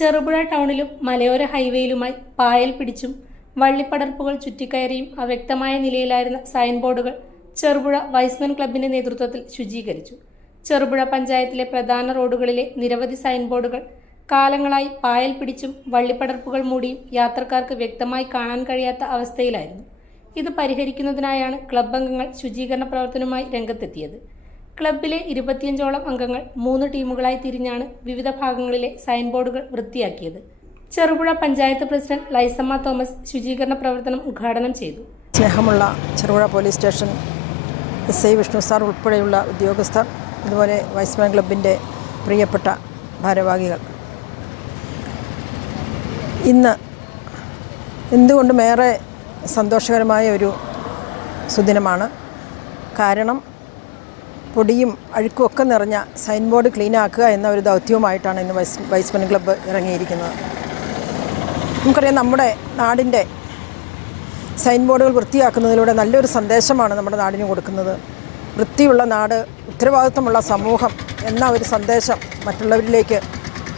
ചെറുപുഴ ടൗണിലും മലയോര ഹൈവേയിലുമായി പായൽ പിടിച്ചും വള്ളിപ്പടർപ്പുകൾ ചുറ്റിക്കയറിയും അവ്യക്തമായ നിലയിലായിരുന്ന സൈൻ ബോർഡുകൾ ചെറുപുഴ വൈസ്മെൻ ക്ലബിന്റെ നേതൃത്വത്തിൽ ശുചീകരിച്ചു. ചെറുപുഴ പഞ്ചായത്തിലെ പ്രധാന റോഡുകളിലെ നിരവധി സൈൻ ബോർഡുകൾ കാലങ്ങളായി പായൽ പിടിച്ചും വള്ളിപ്പടർപ്പുകൾ മൂടിയും യാത്രക്കാർക്ക് വ്യക്തമായി കാണാൻ കഴിയാത്ത അവസ്ഥയിലായിരുന്നു. ഇത് പരിഹരിക്കുന്നതിനായാണ് ക്ലബ് അംഗങ്ങൾ ശുചീകരണ പ്രവർത്തനവുമായി രംഗത്തെത്തിയത്. ക്ലബിലെ 25ഓളം അംഗങ്ങൾ 3 ടീമുകളായി തിരിഞ്ഞാണ് വിവിധ ഭാഗങ്ങളിലെ സൈൻ ബോർഡുകൾ വൃത്തിയാക്കിയത്. ചെറുപുഴ പഞ്ചായത്ത് പ്രസിഡന്റ് ലൈസമ്മ തോമസ് ശുചീകരണ പ്രവർത്തനം ഉദ്ഘാടനം ചെയ്തു. സ്നേഹമുള്ള Cherupuzha police station SI Vishnu sir ഉൾപ്പെടെയുള്ള ഉദ്യോഗസ്ഥർ, അതുപോലെ വൈസ്മാൻ ക്ലബിൻ്റെ പ്രിയപ്പെട്ട ഭാരവാഹികൾ, ഇന്ന് എന്തുകൊണ്ടും ഏറെ സന്തോഷകരമായ ഒരു സുദിനമാണ്. കാരണം പൊടിയും അഴുക്കും ഒക്കെ നിറഞ്ഞ സൈൻ ബോർഡ് ക്ലീനാക്കുക എന്ന ഒരു ദൗത്യവുമായിട്ടാണ് ഇന്ന് വൈസ്മെൻ ക്ലബ്ബ് ഇറങ്ങിയിരിക്കുന്നത്. നമുക്കറിയാം, നമ്മുടെ നാടിൻ്റെ സൈൻ ബോർഡുകൾ വൃത്തിയാക്കുന്നതിലൂടെ നല്ലൊരു സന്ദേശമാണ് നമ്മുടെ നാടിന് കൊടുക്കുന്നത്. വൃത്തിയുള്ള നാട്, ഉത്തരവാദിത്വമുള്ള സമൂഹം എന്ന ഒരു സന്ദേശം മറ്റുള്ളവരിലേക്ക്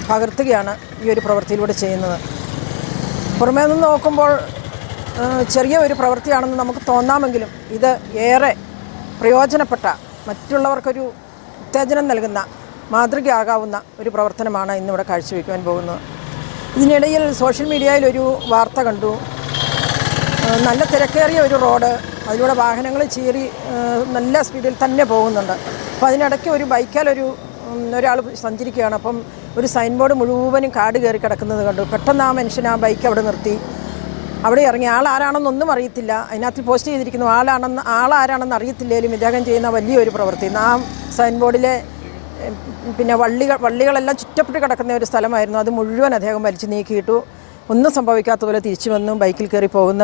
പകർത്തുകയാണ് ഈ ഒരു പ്രവൃത്തിയിലൂടെ ചെയ്യുന്നത്. പുറമേ നിന്ന് നോക്കുമ്പോൾ ചെറിയ ഒരു പ്രവൃത്തിയാണെന്ന് നമുക്ക് തോന്നാമെങ്കിലും ഇത് ഏറെ പ്രയോജനപ്പെട്ട, മറ്റുള്ളവർക്കൊരു ഉത്തേജനം നൽകുന്ന, മാതൃകയാകാവുന്ന ഒരു പ്രവർത്തനമാണ് ഇന്നിവിടെ കാഴ്ചവെക്കുവാൻ പോകുന്നത്. ഇതിനിടയിൽ സോഷ്യൽ മീഡിയയിൽ ഒരു വാർത്ത കണ്ടു. നല്ല തിരക്കേറിയ ഒരു റോഡ്, അതിലൂടെ വാഹനങ്ങൾ ചീറി നല്ല സ്പീഡിൽ തന്നെ പോകുന്നുണ്ട്. അപ്പോൾ അതിനിടയ്ക്ക് ഒരു ബൈക്കിൽ ഒരാൾ സഞ്ചരിക്കുകയാണ്. അപ്പം ഒരു സൈൻ ബോർഡ് മുഴുവനും കാട് കയറി കിടക്കുന്നത് കണ്ടു. പെട്ടെന്ന് ആ മനുഷ്യൻ ആ ബൈക്ക് അവിടെ നിർത്തി. അവിടെ ഇറങ്ങി. ആളാരാണെന്നൊന്നും അറിയത്തില്ല. അതിനകത്ത് പോസ്റ്റ് ചെയ്തിരിക്കുന്നു ആളാരാണെന്ന് അറിയത്തില്ലെങ്കിലും ഇദ്ദേഹം ചെയ്യുന്ന വലിയൊരു പ്രവൃത്തി. ആ സൈൻ ബോർഡിലെ പിന്നെ വള്ളികളെല്ലാം ചുറ്റപ്പെട്ട് കിടക്കുന്ന ഒരു സ്ഥലമായിരുന്നു. അത് മുഴുവൻ അദ്ദേഹം വലിച്ചു നീക്കിയിട്ടു. ഒന്നും സംഭവിക്കാത്ത പോലെ തിരിച്ചു വന്നും ബൈക്കിൽ കയറി പോകുന്ന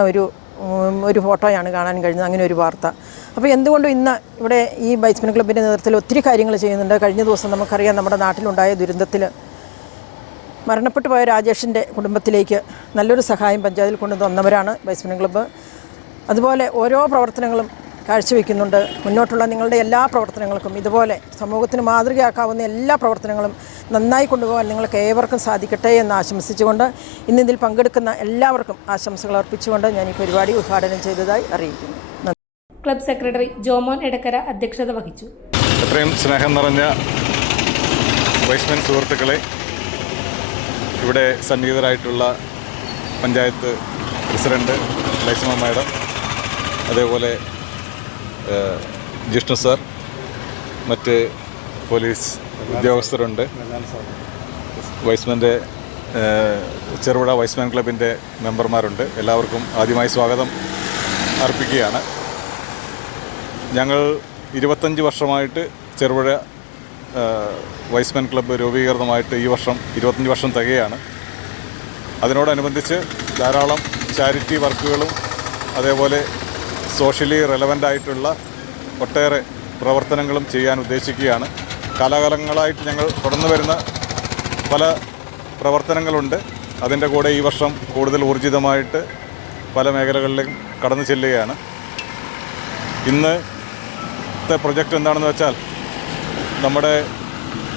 ഒരു ഫോട്ടോയാണ് കാണാൻ കഴിഞ്ഞത്. അങ്ങനെ ഒരു വാർത്ത. അപ്പോൾ എന്തുകൊണ്ടും ഇന്ന് ഇവിടെ ഈ വൈസ്മെൻ ക്ലബിൻ്റെ നേതൃത്വത്തിൽ ഒത്തിരി കാര്യങ്ങൾ ചെയ്യുന്നുണ്ട്. കഴിഞ്ഞ ദിവസം നമുക്കറിയാം, നമ്മുടെ നാട്ടിലുണ്ടായ ദുരന്തത്തിൽ മരണപ്പെട്ടു പോയ രാജേഷിൻ്റെ കുടുംബത്തിലേക്ക് നല്ലൊരു സഹായം പഞ്ചായത്തിൽ കൊണ്ടുവന്നവരാണ് വൈസ്മെൻ ക്ലബ്ബ്. അതുപോലെ ഓരോ പ്രവർത്തനങ്ങളും കാഴ്ചവെക്കുന്നുണ്ട്. മുന്നോട്ടുള്ള നിങ്ങളുടെ എല്ലാ പ്രവർത്തനങ്ങൾക്കും, ഇതുപോലെ സമൂഹത്തിന് മാതൃകയാക്കാവുന്ന എല്ലാ പ്രവർത്തനങ്ങളും നന്നായി കൊണ്ടുപോകാൻ നിങ്ങൾക്ക് ഏവർക്കും സാധിക്കട്ടെ എന്ന് ആശംസിച്ചുകൊണ്ട് ഇതിൽ പങ്കെടുക്കുന്ന എല്ലാവർക്കും ആശംസകൾ അർപ്പിച്ചുകൊണ്ട് ഞാൻ ഈ പരിപാടി ഉദ്ഘാടനം ചെയ്തതായി അറിയിക്കുന്നു. ക്ലബ് സെക്രട്ടറി ജോമോൻ എടക്കര അധ്യക്ഷത വഹിച്ചു. എത്രയും സ്നേഹം നിറഞ്ഞ വൈസ്മെൻ സുഹൃത്തുക്കളെ, ഇവിടെ സന്നിഹിതരായിട്ടുള്ള പഞ്ചായത്ത് പ്രസിഡന്റ് ലൈസമ്മ മാഡം, അതേപോലെ ജിഷ്ണു സാർ, മറ്റ് പോലീസ് ഉദ്യോഗസ്ഥരുണ്ട്, വൈസ്മെൻ്റെ ചെറുപുഴ വൈസ്മെൻ ക്ലബിൻ്റെ മെമ്പർമാരുണ്ട്. എല്ലാവർക്കും ആദ്യമായി സ്വാഗതം അർപ്പിക്കുകയാണ്. ഞങ്ങൾ 25 വർഷമായിട്ട് ചെറുപുഴ വൈസ്മെൻ ക്ലബ്ബ് രൂപീകൃതമായിട്ട് ഈ വർഷം 25 വർഷം തികയാണ്. അതിനോടനുബന്ധിച്ച് ധാരാളം ചാരിറ്റി വർക്കുകളും അതേപോലെ സോഷ്യലി റെലവൻ്റ് ആയിട്ടുള്ള ഒട്ടേറെ പ്രവർത്തനങ്ങളും ചെയ്യാൻ ഉദ്ദേശിക്കുകയാണ്. കാലാകാലങ്ങളായിട്ട് ഞങ്ങൾ തുടർന്നു വരുന്ന പല പ്രവർത്തനങ്ങളുണ്ട്. അതിൻ്റെ കൂടെ ഈ വർഷം കൂടുതൽ ഊർജിതമായിട്ട് പല മേഖലകളിലും കടന്നു ചെല്ലുകയാണ്. ഇന്നത്തെ പ്രൊജക്റ്റ് എന്താണെന്ന് വെച്ചാൽ, നമ്മുടെ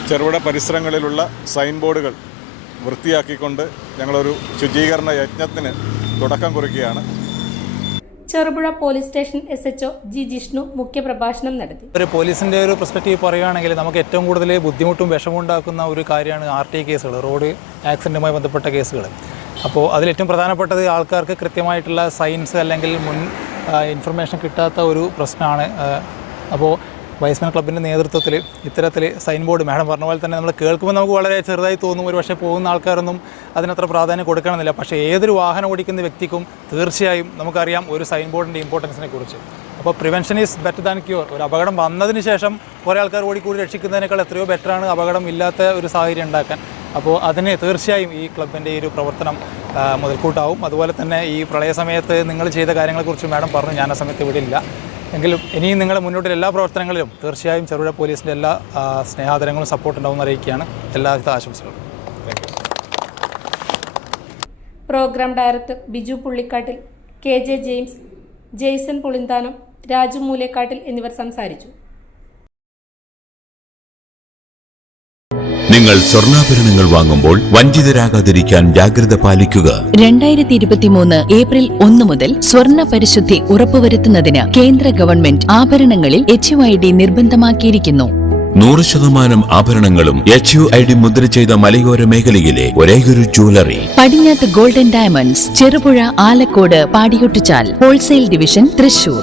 ചെറുപുഴ പരിസരങ്ങളിലുള്ള സൈൻ ബോർഡുകൾ വൃത്തിയാക്കിക്കൊണ്ട് ഞങ്ങളൊരു ശുചീകരണ യജ്ഞത്തിന് തുടക്കം കുറിക്കുകയാണ്. Cherupuzha police station SHO G Jishnu മുഖ്യപ്രഭാഷണം നടത്തി. ഒരു പോലീസിൻ്റെ ഒരു പെർസ്പെക്റ്റീവ് പറയുകയാണെങ്കിൽ, നമുക്ക് ഏറ്റവും കൂടുതൽ ബുദ്ധിമുട്ടും വിഷമവും ഉണ്ടാക്കുന്ന ഒരു കാര്യമാണ് RTI കേസുകൾ, റോഡ് ആക്സിഡൻറ്റുമായി ബന്ധപ്പെട്ട കേസുകൾ. അപ്പോൾ അതിലേറ്റവും പ്രധാനപ്പെട്ടത് ആൾക്കാർക്ക് കൃത്യമായിട്ടുള്ള സൈൻസ് അല്ലെങ്കിൽ മുൻ ഇൻഫർമേഷൻ കിട്ടാത്ത ഒരു പ്രശ്നമാണ്. അപ്പോൾ വൈസ്മെൻ ക്ലബിൻ്റെ നേതൃത്വത്തിൽ ഇത്തരത്തിൽ സൈൻ ബോർഡ്, മാഡം പറഞ്ഞ പോലെ തന്നെ നമ്മൾ കേൾക്കുമ്പോൾ നമുക്ക് വളരെ ചെറുതായി തോന്നും. ഒരു പക്ഷേ പോകുന്ന ആൾക്കാരൊന്നും അതിനത്ര പ്രാധാന്യം കൊടുക്കണമെന്നില്ല. പക്ഷേ ഏതൊരു വാഹനം ഓടിക്കുന്ന വ്യക്തിക്കും തീർച്ചയായും നമുക്കറിയാം ഒരു സൈൻ ബോർഡിൻ്റെ ഇമ്പോർട്ടൻസിനെ കുറിച്ച്. അപ്പോൾ prevention is better than cure. ഒരു അപകടം വന്നതിന് ശേഷം കുറേ ആൾക്കാർ ഓടിക്കൂടി രക്ഷിക്കുന്നതിനേക്കാൾ എത്രയോ ബെറ്ററാണ് അപകടം ഇല്ലാത്ത ഒരു സാഹചര്യം ഉണ്ടാക്കാൻ. അപ്പോൾ അതിന് തീർച്ചയായും ഈ ക്ലബിൻ്റെ ഈ ഒരു പ്രവർത്തനം മുതൽക്കൂട്ടാവും. അതുപോലെ തന്നെ ഈ പ്രളയ സമയത്ത് നിങ്ങൾ ചെയ്ത കാര്യങ്ങളെക്കുറിച്ച് മാഡം പറഞ്ഞു. ഞാൻ ആ സമയത്ത് ഇവിടെ ഇല്ല എങ്കിലും ഇനിയും നിങ്ങൾ മുന്നോട്ടുള്ള എല്ലാ പ്രവർത്തനങ്ങളിലും തീർച്ചയായും ചെറുപുഴ പോലീസിൻ്റെ എല്ലാ സ്നേഹാദരങ്ങളും സപ്പോർട്ട് ഉണ്ടാവുമെന്ന് അറിയിക്കുകയാണ്. എല്ലാവിധ ആശംസകളും. Program director Biju Pullikkattil, KJ James, Jaison Pulinthanam, Raju Moolekkattil എന്നിവർ സംസാരിച്ചു. നിങ്ങൾ സ്വർണ്ണാഭരണങ്ങൾ വാങ്ങുമ്പോൾ വഞ്ചിതരാകാതിരിക്കാൻ ജാഗ്രത പാലിക്കുക. 2023 ഏപ്രിൽ 1 മുതൽ സ്വർണ്ണ പരിശുദ്ധി ഉറപ്പുവരുത്തുന്നതിന് കേന്ദ്ര ഗവൺമെന്റ് ആഭരണങ്ങളിൽ HUID നിർബന്ധമാക്കിയിരിക്കുന്നു. 100% ആഭരണങ്ങളും HUID മുദ്ര ചെയ്ത മലയോര മേഖലയിലെ ഒരേയൊരു jewellery Padinjath golden diamonds, Cherupuzha, Alakode, Padiyottuchal, wholesale division, Thrissur.